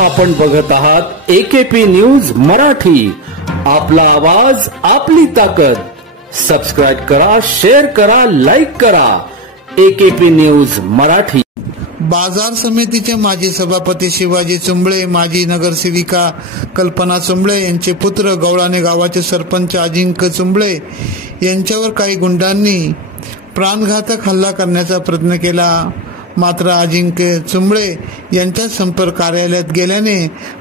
आपण बघत आहात AKP न्यूज मराठी, आपला आवाज आपली ताकद। सबस्क्राइब करा, शेअर करा, लाईक करा। AKP news Marathi. बाजार समितीचे माजी सभापती शिवाजी चुंबळे, माजी नगरसेविका कल्पना चुंबळे यांचे पुत्र गवळाणे गावाचे सरपंच अजिंक्य चुंबळे यांच्यावर काही गुंडांनी प्राणघातक हल्ला करण्याचा प्रयत्न केला। मात्र अजिंक्य चुंबळे यांच्या संपर्क कार्यालयात गेल्याने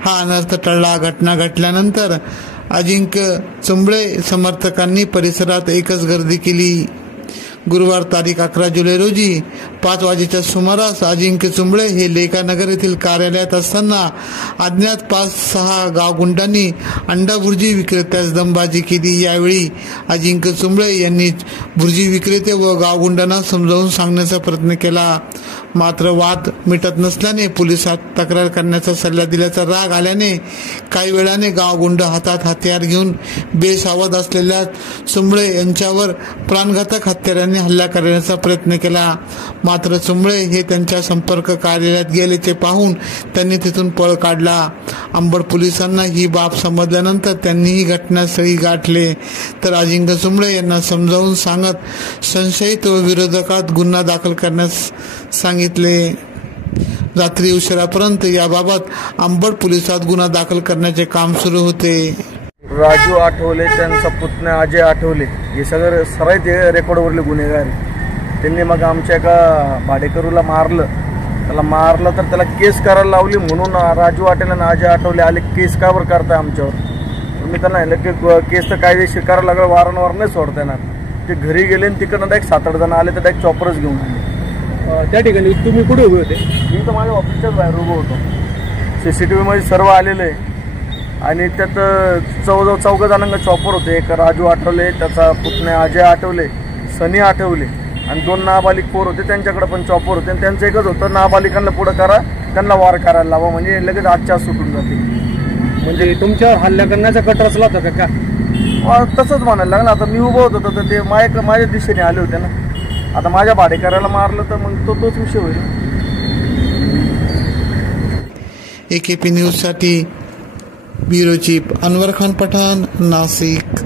हा अनर्थ टळला। घटना घडल्यानंतर अजिंक्य चुंबळे समर्थकांनी परिसरात एकच गर्दी केली। गुरुवार तारीख 11 जुलै रोजी 5 वाजेच्या सुमारास अजिंक्य चुंबळे हे लेखानगर येथील कार्यालयात असताना अज्ञात 5-6 गावगुंडांनी अंडा भुर्जी विक्रेत्यास दमबाजी केली। यावेळी अजिंक्य चुंबळे यांनी भुर्जी विक्रेते व गावगुंडांना समजावून सांगण्याचा प्रयत्न केला। मात्र वाद मिटत नसल्याने पोलिसात तक्रार करण्याचा सल्ला दिल्याचा राग आल्याने काही वेळाने गावगुंड हातात हत्यार घेऊन बेसावध असलेल्या चुंबळे यांच्यावर प्राणघातक हत्याराने हल्ला करण्याचा प्रयत्न केला। मात्र चुंबळे हे त्यांच्या संपर्क कार्यालयात गेल्याचे पाहून त्यांनी तिथून पळ काढला। अंबड पोलिसांना ही बाब समजल्यानंतर त्यांनीही घटनास्थळी गाठले, तर अजिंक्य चुंबळे यांना समजावून सांगत संशयित व विरोधकात गुन्हा दाखल करण्यास सांगितले। रात्री उशिरापर्यंत याबाबत अंबड पोलिसात गुन्हा दाखल करण्याचे काम सुरू होते। राजू आठवले, त्यांचा पुतण्या अजय आठवले हे सगळे सराईत रेकॉर्डवरले गुन्हेगार। त्यांनी मग आमच्या एका भाडेकरूला मारलं, त्याला मारलं तर त्याला केस करायला लावली। म्हणून राजू आठवले आणि अजय आठवले आले, केस का बरं करताय आमच्यावर? मी त्यांना म्हणलं की केस तर कायदेशीर करायला लागलं, वारंवार नाही सोडता येणार। ते घरी गेले आणि तिकडनं डायरेक्ट 7-8 जण आले, तर डायरेक्ट चॉपरच घेऊन आले। त्या ठिकाणी तुम्ही कुठे उभे होते? मी तर माझ्या ऑफिसच्याच बाहेर उभं होतो। CCTV मध्ये सर्व आलेलं आहे आणि त्यात जवळजवळ 4 जणांना चॉपर होते। एक राजू आठवले, त्याचा पुतण्या अजय आठवले, सनी आठवले आणि 2 नाबालिक पोर होते, त्यांच्याकडे पण चॉपर होते। आणि त्यांचं एकच होतं, नाबालिकांना पुढे करा, त्यांना वार करायला लावा, म्हणजे लगेच आजच्या सुटून जाते। म्हणजे तुमच्यावर हल्ला करण्याचा कट रचला होता का? तसंच म्हणायला लागलं। आता मी उभं होतो तर ते माझ्या दिशेने आले होते ना। आता माझ्या भाडेकराला मारलं तर मग तोच विषय होईल। AKP न्यूज साठी ब्युरो चीफ अनवर खान पठाण, नाशिक।